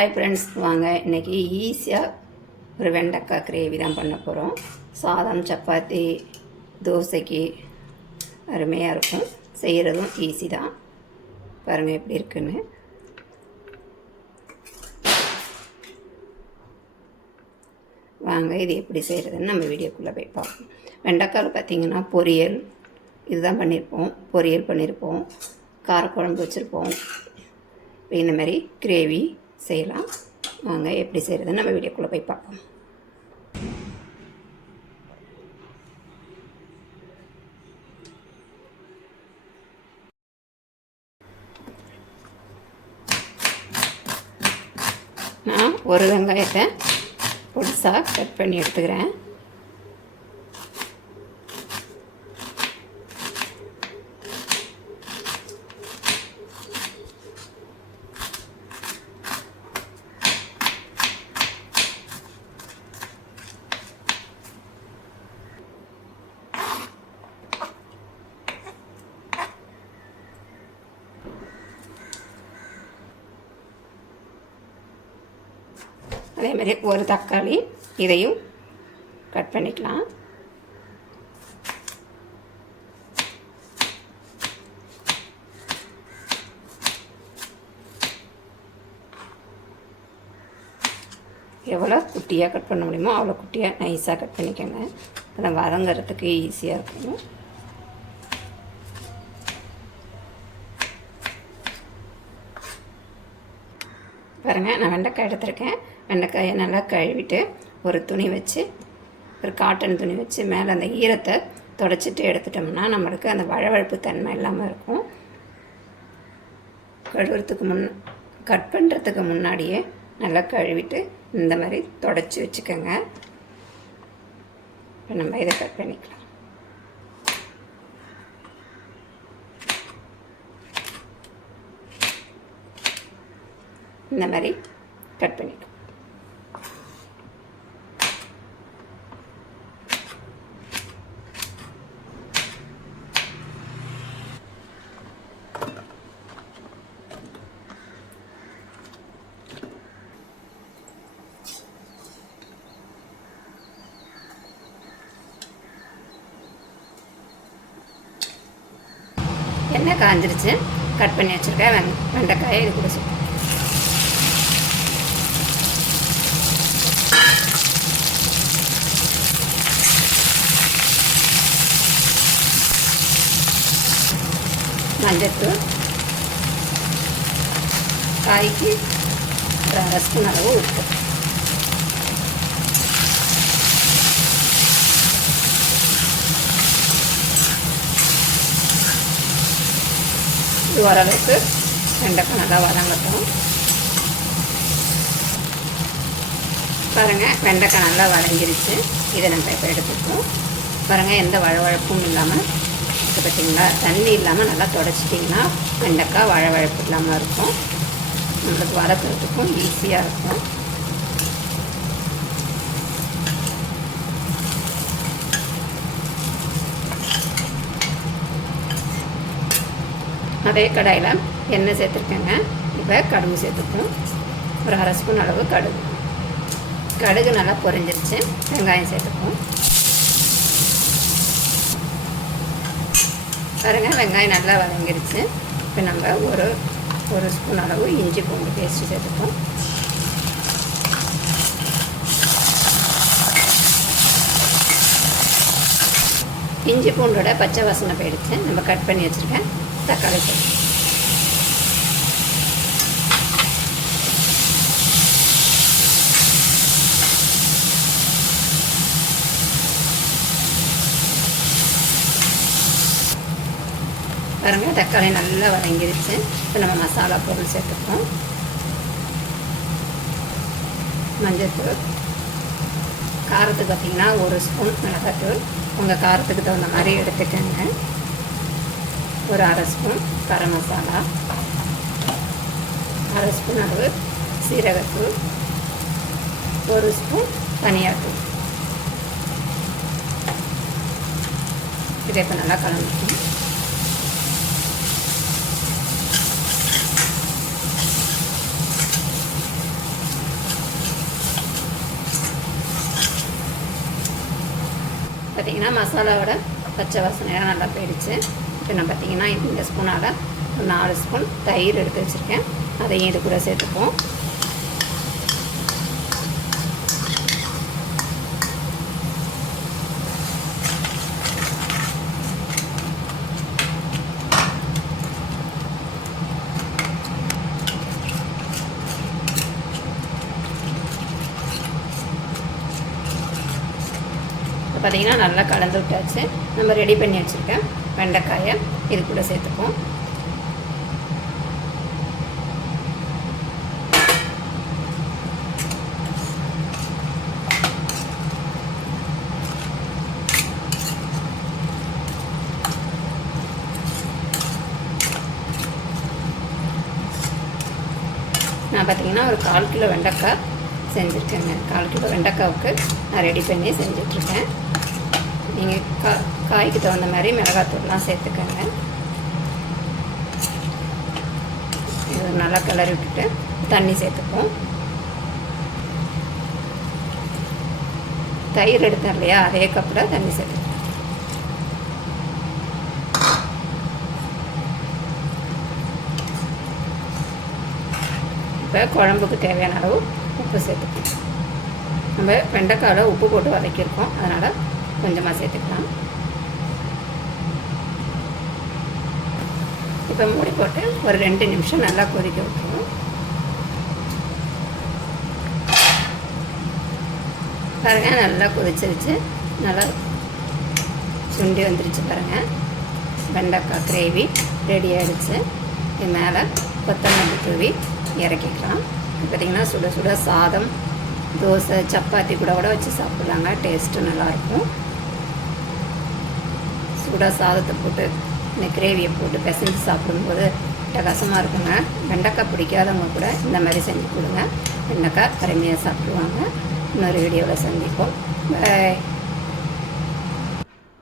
Hi friends வாங்க. இன்றைக்கி ஈஸியாக ஒரு வெண்டைக்காய் கிரேவி தான் பண்ண போகிறோம் சாதம் சப்பாத்தி தோசைக்கு அருமையாக இருக்கும். செய்கிறதும் ஈஸி தான். பாருங்கள் எப்படி இருக்குன்னு. வாங்க இது எப்படி செய்கிறதுன்னு நம்ம வீடியோக்குள்ளே போய் பார்ப்போம். வெண்டைக்காயில் பார்த்தீங்கன்னா பொரியல். இதுதான் பண்ணியிருப்போம் பொரியல் பண்ணியிருப்போம் காரக்குழம்பு வச்சுருப்போம். இந்த மாதிரி கிரேவி செய்யலாம். வாங்க எப்படி செய்கிறதுன்னு நம்ம வீடியோக்குள்ளே போய் பார்ப்போம். நான் ஒரு வெங்காயத்தை பொடிசாக கட் பண்ணி எடுத்துக்கிறேன். அதே மாதிரி ஒரு தக்காளி இதையும் கட் பண்ணிக்கலாம். எவ்வளோ குட்டியாக கட் பண்ண முடியுமோ அவ்வளோ குட்டியாக நைஸாக கட் பண்ணிக்கோங்க. அதை வதங்கிறதுக்கு ஈஸியாக இருக்கும். பாருங்கள் நான் வெண்டைக்காய் எடுத்திருக்கேன். வெண்டைக்காயை நல்லா கழுவிட்டு ஒரு துணி வச்சு ஒரு காட்டன் துணி வச்சு மேலே அந்த ஈரத்தை தொடச்சிட்டு எடுத்துட்டோம்னா நம்மளுக்கு அந்த வழவழப்பு தன்மை இல்லாமல் இருக்கும். கழுவுறதுக்கு முன் கட் பண்ணுறதுக்கு முன்னாடியே நல்லா கழுவிட்டு இந்த மாதிரி தொடச்சி வச்சுக்கோங்க. இப்போ நம்ம இதை கட் பண்ணிக்கலாம். இந்த மாதிரி கட் பண்ணிக்கலாம் எண்ணெய் காஞ்சிருச்சு. கட் பண்ணி வச்சுருக்கேன். வெங் வெண்டைக்காயை இது கூட மஞ்சத்தூள். காய்க்கு ஒரு அரை அளவு உப்பு. இது ஓரளவுக்கு வெண்டைக்காய் நல்லா வதங்கட்டும். பாருங்கள் வெண்டைக்காய் நல்லா வதங்கிருச்சு. இதை நம்ம இப்போ எடுத்துப்போம். பாருங்கள் எந்த வழவழப்பும் இல்லாமல் இப்போ பார்த்தீங்களா தண்ணி இல்லாமல் நல்லா தொடச்சிட்டிங்கன்னா வெண்டைக்காய் வழவழப்பு இல்லாமல் இருக்கும். நம்மளுக்கு வதக்கிறதுக்கும் ஈஸியாக இருக்கும். அதே கடாயில் எண்ணெய் சேர்த்துருக்கேங்க. இப்போ கடுகு சேர்த்துப்போம். ஒரு அரை ஸ்பூன் அளவு கடுகு. கடுகு நல்லா பொரிஞ்சிருச்சு. வெங்காயம் சேர்த்துப்போம். பாருங்க வெங்காயம் நல்லா வதங்கிருச்சு. இப்போ நம்ம ஒரு ஒரு ஸ்பூன் அளவு இஞ்சி பூண்டு பேஸ்ட்டு சேர்த்துப்போம். இஞ்சி பூண்டோட பச்சை வாசனை போயிடுச்சு நம்ம கட் பண்ணி வச்சுருக்கேன். தக்காளி சேர்த்து பாருங்கள் தக்காளி நல்லா வதங்கிருச்சு. இப்போ நம்ம மசாலா பொருள் சேர்த்துப்போம். மஞ்சள் தூள் காரத்துக்கு பார்த்திங்கன்னா ஒரு ஸ்பூன் மிளகாத்தூள். உங்கள் காரத்துக்கு தகுந்த மாதிரி எடுத்துக்கோங்க. ஒரு அரை ஸ்பூன் கரம் மசாலா. அரை ஸ்பூன் அளவு சீரகத்தூள். ஒரு ஸ்பூன் தனியாத்தூள். இதை இப்போ நல்லா கலந்துக்கணும். பார்த்தீங்கன்னா மசாலாவோட பச்சை வாசனையெல்லாம் நல்லா போயிடுச்சு. இப்போ நான் பார்த்தீங்கன்னா இந்த ஸ்பூனால் ஒரு நாலு ஸ்பூன் தயிர் எடுத்து வச்சுருக்கேன். அதையும் இது கூட சேர்த்துப்போம். இப்போ பார்த்தீங்கன்னா நல்லா கலந்து விட்டாச்சு. நம்ம ரெடி பண்ணி வச்சுருக்கேன் வெண்டைக்காயை இது கூட சேர்த்துப்போம். நான் பார்த்தீங்கன்னா ஒரு கால் கிலோ வெண்டைக்காய் செஞ்சுருக்கேங்க. கால் கிலோ வெண்டைக்காவுக்கு நான் ரெடி பண்ணி செஞ்சிட்ருக்கேன் நீங்கள் கா காய்க்கு தகுந்த மாதிரி மிளகாத்தூள்லாம் சேர்த்துக்கோங்க. இது நல்லா கிளறி விட்டுட்டு தண்ணி சேர்த்துப்போம். தயிர் எடுத்தேன் இல்லையா அதே கப்பில் தண்ணி சேர்த்துப்போம் இப்போ குழம்புக்கு தேவையான அளவு உப்பு சேர்த்துக்கணும் நம்ம வெண்டைக்காயில் உப்பு போட்டு வதக்கியிருக்கோம் அதனால் கொஞ்சமாக சேர்த்துக்கலாம். இப்போ மூடி போட்டு ஒரு ரெண்டு நிமிஷம் நல்லா கொதிக்க விட்டுருவோம். பாருங்கள் நல்லா கொதிச்சிருச்சு. நல்லா சுண்டி வந்துருச்சு பாருங்கள் வெண்டைக்காய் கிரேவி ரெடி ஆகிடுச்சு இது மேலே கொத்தமல்லி தூவி இறக்கிக்கலாம். பார்த்திங்கன்னா சுட சுட சாதம் தோசை சப்பாத்தி கூட கூட வச்சு சாப்பிட்லாங்க. டேஸ்ட்டு நல்லாயிருக்கும் சூடாக சாதத்தை போட்டு இந்த கிரேவியை போட்டு பிசைஞ்சு சாப்பிடும்போது கசமாக இருக்குங்க. வெண்டைக்காய் பிடிக்காதவங்க கூட இந்த மாதிரி செஞ்சு கொடுங்க. வெண்டைக்காய் அருமையாக சாப்பிடுவாங்க. இன்னொரு வீடியோவில் சந்திப்போம். பாய்